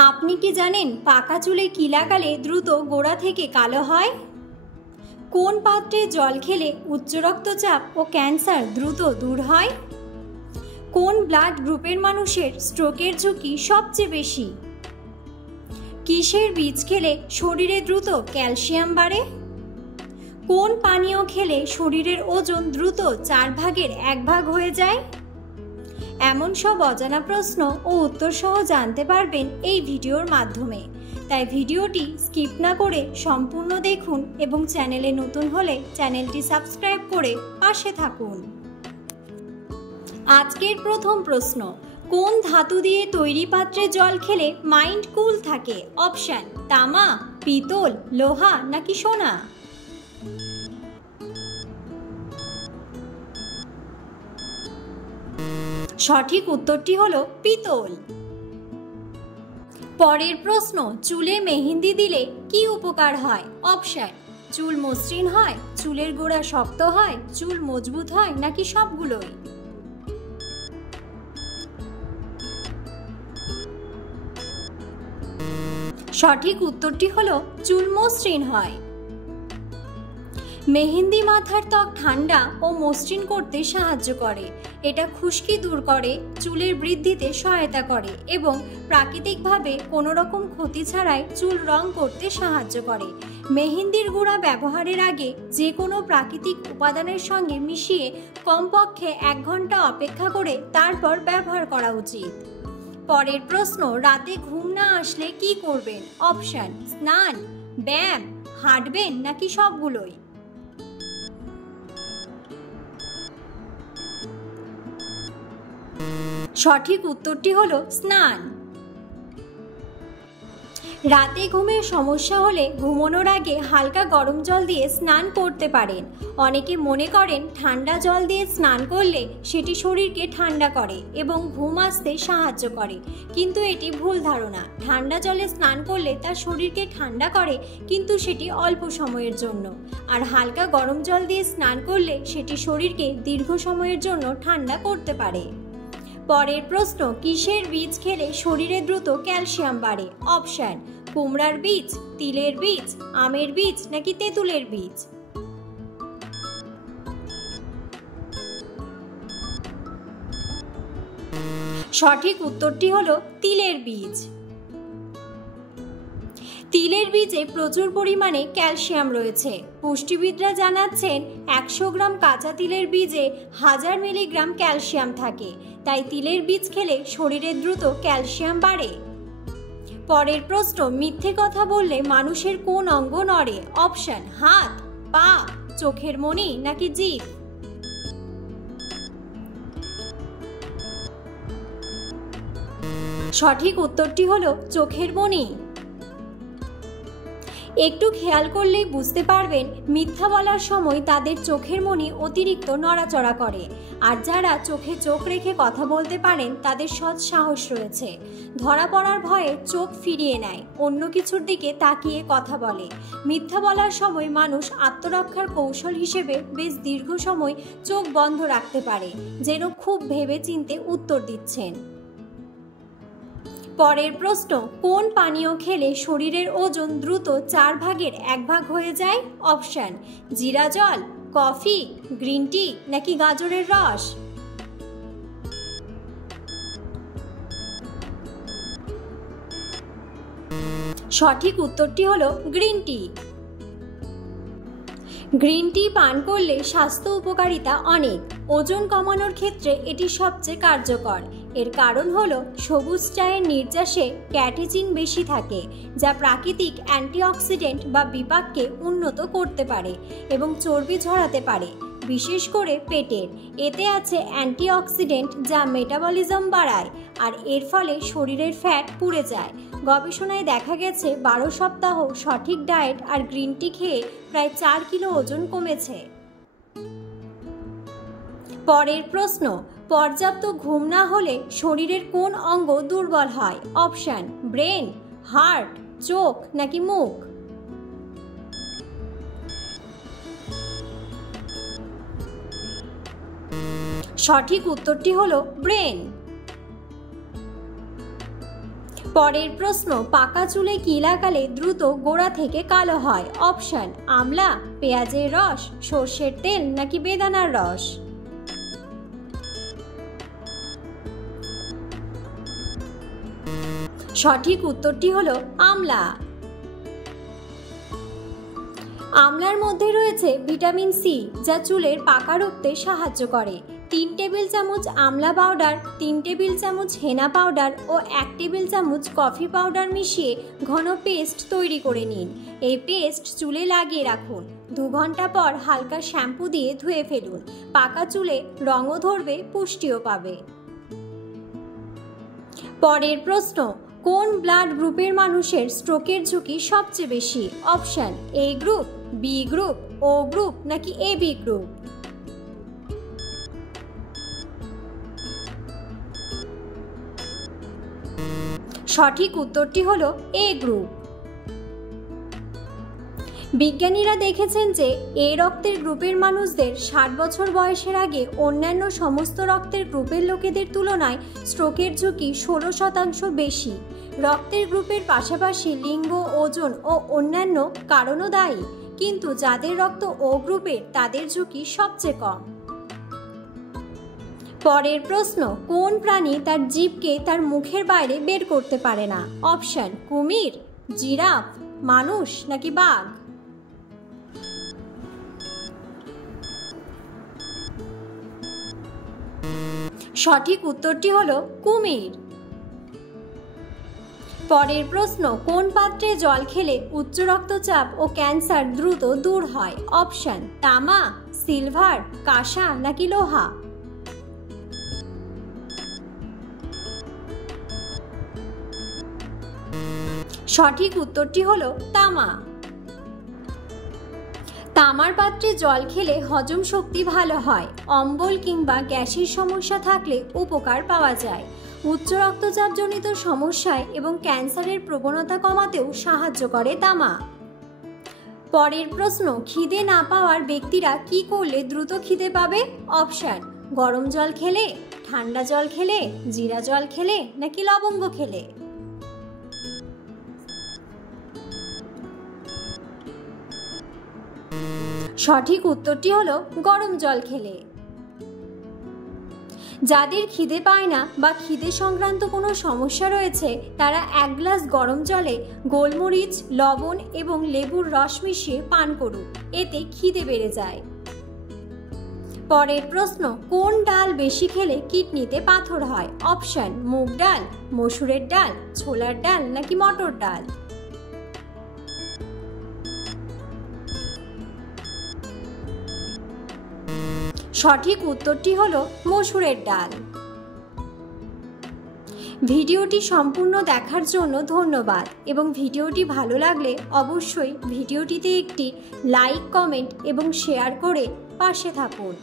আপনি কি জানেন পাকা চুলে কি লাগালে দ্রুত গোড়া থেকে কালো হয়? কোন পাত্রে জল খেলে উচ্চ রক্তচাপ ও ক্যান্সার দ্রুত দূর হয়? কোন ব্লাড গ্রুপের মানুষের স্ট্রোকের ঝুঁকি সবচেয়ে বেশি? কিসের বীজ খেলে শরীরে দ্রুত ক্যালসিয়াম বাড়ে? কোন পানীয় খেলে শরীরের ওজন দ্রুত 4 ভাগের 1 ভাগ হয়ে যায়? এমন সব অজানা প্রশ্ন ও উত্তর সহ জানতে পারবেন এই ভিডিওর মাধ্যমে। তাই ভিডিওটি স্কিপ না করে সম্পূর্ণ দেখুন এবং চ্যানেলে নতুন হলে চ্যানেলটি সাবস্ক্রাইব করে পাশে থাকুন। আজকের প্রথম প্রশ্ন, কোন ধাতু দিয়ে তৈরি পাত্রে জল খেলে মাইন্ড কুল থাকে? অপশন: তামা, পিতল, লোহা নাকি সোনা? সঠিক উত্তরটি হলো পিতল। পরের প্রশ্ন, চুলে মেহেন্দি দিলে কি উপকার হয়? অপশন: চুল মসৃণ হয়, চুলের গোড়া শক্ত হয়, চুল মজবুত হয় নাকি সবগুলোই? সঠিক উত্তরটি হলো চুল মসৃণ হয়। মেহেন্দি মাথার ত্বক ঠান্ডা ও মসৃণ করতে সাহায্য করে। এটা খুশকি দূর করে, চুলের বৃদ্ধিতে সহায়তা করে এবং প্রাকৃতিকভাবে কোনো রকম ক্ষতি ছাড়াই চুল রং করতে সাহায্য করে। মেহেন্দির গুঁড়া ব্যবহারের আগে যে কোনো প্রাকৃতিক উপাদানের সঙ্গে মিশিয়ে কমপক্ষে 1 ঘন্টা অপেক্ষা করে তারপর ব্যবহার করা উচিত। পরের প্রশ্ন, রাতে ঘুম না আসলে কি করবেন? অপশন: স্নান, ব্যায়াম, হাঁটবেন নাকি সবগুলোই? সঠিক উত্তরটি হলো স্নান। রাতে ঘুমের সমস্যা হলে ঘুমানোর আগে হালকা গরম জল দিয়ে স্নান করতে পারেন। অনেকে মনে করেন ঠান্ডা জল দিয়ে স্নান করলে সেটি শরীরকে ঠান্ডা করে এবং ঘুম আসতে সাহায্য করে, কিন্তু এটি ভুল ধারণা। ঠান্ডা জলে স্নান করলে তা শরীরকে ঠান্ডা করে, কিন্তু সেটি অল্প সময়ের জন্য। আর হালকা গরম জল দিয়ে স্নান করলে সেটি শরীরকে দীর্ঘ সময়ের জন্য ঠান্ডা করতে পারে। পরের প্রশ্ন, কিসের বীজ খেলে শরীরে দ্রুত ক্যালসিয়াম বাড়ে? অপশন: কুমড়ার বীজ, তিলের বীজ, আমের বীজ নাকি তেঁতুলের বীজ? সঠিক উত্তরটি হলো তিলের বীজ। তিলের বীজে প্রচুর পরিমাণে ক্যালসিয়াম রয়েছে। পুষ্টিবিদরা জানাচ্ছেন 100 গ্রাম কাঁচা তিলের বীজে 1000 মিলিগ্রাম ক্যালসিয়াম থাকে। তাই তিলের বীজ খেলে শরীরে দ্রুত ক্যালসিয়াম বাড়ে। পরের প্রশ্ন, মিথ্যে কথা বললে মানুষের কোন অঙ্গ নড়ে? অপশন: হাত, পা, চোখের মণি নাকি জিভ? সঠিক উত্তরটি হলো চোখের মণি। একটু খেয়াল করলেই বুঝতে পারবেন মিথ্যা বলার সময় তাদের চোখের মণি অতিরিক্ত নড়াচড়া করে। আর যারা চোখে চোখ রেখে কথা বলতে পারেন তাদের সৎ সাহস রয়েছে। ধরা পড়ার ভয়ে চোখ ফিরিয়ে নেয়, অন্য কিছুর দিকে তাকিয়ে কথা বলে। মিথ্যা বলার সময় মানুষ আত্মরক্ষার কৌশল হিসেবে বেশ দীর্ঘ সময় চোখ বন্ধ রাখতে পারে, যেন খুব ভেবেচিন্তে উত্তর দিচ্ছেন। পরের প্রশ্ন, কোন পানীয় খেলে শরীরের ওজন দ্রুত 4 ভাগের 1 ভাগ হয়ে যায়? অপশন: জিরা জল, কফি, গ্রিন টি নাকি গাজরের রস? সঠিক উত্তরটি হলো গ্রিন টি। গ্রিন টি পান করলে স্বাস্থ্য উপকারিতা অনেক। ওজন কমানোর ক্ষেত্রে এটি সবচেয়ে কার্যকর। এর কারণ হলো সবুজ চায়ের নির্যাসে ক্যাটেচিন বেশি থাকে, যা প্রাকৃতিক অ্যান্টিঅক্সিডেন্ট বা বিপাককে উন্নত করতে পারে এবং চর্বি ঝরাতে পারে, বিশেষ করে পেটের। এতে আছে অ্যান্টিঅক্সিডেন্ট যা মেটাবলিজম বাড়ায় আর এর ফলে শরীরের ফ্যাট পুড়ে যায়। গবেষণায় দেখা গেছে 12 সপ্তাহ সঠিক ডায়েট আর গ্রিন টি খেয়ে প্রায় 4 কিলো ওজন কমেছে। পরের প্রশ্ন, পর্যাপ্ত ঘুম না হলে শরীরের কোন অঙ্গ দুর্বল হয়? অপশন: ব্রেন, হার্ট, চোখ নাকি মুখ? সঠিক উত্তরটি হলো ব্রেন। পরের প্রশ্ন, পাকা চুলে কি লাগালে দ্রুত গোড়া থেকে কালো হয়? অপশন, আমলা, পেঁয়াজের রস, সর্ষের তেল নাকি বেদানার রস? সঠিক উত্তরটি হলো আমলা। আমলার মধ্যে রয়েছে ভিটামিন সি, যা চুলের পাকা রুখতে সাহায্য করে। 3 টেবিল চামচ আমলা পাউডার, 3 টেবিল চামচ হেনা পাউডার ও 1 টেবিল চামচ কফি পাউডার মিশিয়ে ঘন পেস্ট তৈরি করে নিন। এই পেস্ট চুলে লাগিয়ে রাখুন। 2 ঘন্টা পর হালকা শ্যাম্পু দিয়ে ধুয়ে ফেলুন। পাকা চুলে রঙও ধরবে, পুষ্টিও পাবে। পরের প্রশ্ন, কোন ব্লাড গ্রুপের মানুষের স্ট্রোকের ঝুঁকি সবচেয়ে বেশি? অপশন, এ গ্রুপ, বি গ্রুপ, ও গ্রুপ নাকি এবি গ্রুপ? সঠিক উত্তরটি হলো এ গ্রুপ। বিজ্ঞানীরা দেখেছেন যে এ রক্তের গ্রুপের মানুষদের 60 বছর বয়সের আগে অন্যান্য সমস্ত রক্তের গ্রুপের লোকেদের তুলনায় স্ট্রোকের ঝুঁকি 16% বেশি। রক্তের গ্রুপের পাশাপাশি লিঙ্গ, ওজন ও অন্যান্য কারণও দায়ী, কিন্তু যাদের রক্ত ও গ্রুপের তাদের ঝুঁকি সবচেয়ে কম। পরের প্রশ্ন, কোন প্রাণী তার জিভকে তার মুখের বাইরে বের করতে পারে না? অপশন, কুমির, জিরাফ, মানুষ নাকি বাঘ? সঠিক উত্তরটি হলো কুমির। পরের প্রশ্ন, কোন পাত্রে জল খেলে উচ্চ রক্তচাপ ও ক্যান্সার দ্রুত দূর হয়? অপশন, তামা, সিলভার, কাঁসা নাকি লোহা? সঠিক উত্তরটি হলো তামা। তামার পাত্রে জল খেলে হজম শক্তি ভালো হয়। অম্বল কিংবা গ্যাসের সমস্যা থাকলে উপকার পাওয়া যায়। উচ্চ রক্তচাপজনিত সমস্যায় এবং ক্যান্সারের প্রবণতা কমাতেও সাহায্য করে তামা। পরের প্রশ্ন, খিদে না পাওয়ার ব্যক্তিরা কি করলে দ্রুত খিদে পাবে? অপশন, গরম জল খেলে, ঠান্ডা জল খেলে, জিরা জল খেলে নাকি লবঙ্গ খেলে? সঠিক উত্তরটি হলো গরম জল খেলে। যাদের খিদে পায় না বা খিদে সংক্রান্ত কোনো সমস্যা রয়েছে, তারা 1 গ্লাস গরম জলে গোলমরিচ, লবণ এবং লেবুর রস মিশিয়ে পান করুন। এতে খিদে বেড়ে যায়। পরের প্রশ্ন, কোন ডাল বেশি খেলে কিডনিতে পাথর হয়? অপশন, মুগ ডাল, মসুরের ডাল, ছোলার ডাল নাকি মটর ডাল? সঠিক উত্তরটি হলো মসুরের ডাল। ভিডিওটি সম্পূর্ণ দেখার জন্য ধন্যবাদ এবং ভিডিওটি ভালো লাগলে অবশ্যই ভিডিওটিতে একটি লাইক, কমেন্ট এবং শেয়ার করে পাশে থাকুন।